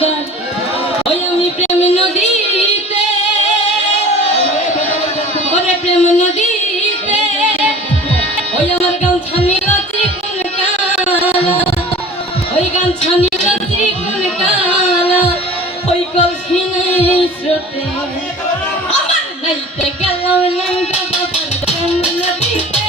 বারবার ওই আমি প্রেম নদীতে, ওরে প্রেম নদীতে, ওই আমার গান ছানিল চিকুন কালা, ওই গান ছানিল চিকুন কালা, ওই কলসি নেই স্রোতে। আমার নাইতে গেলাম লঙ্কা বাবার প্রেম নদীতে।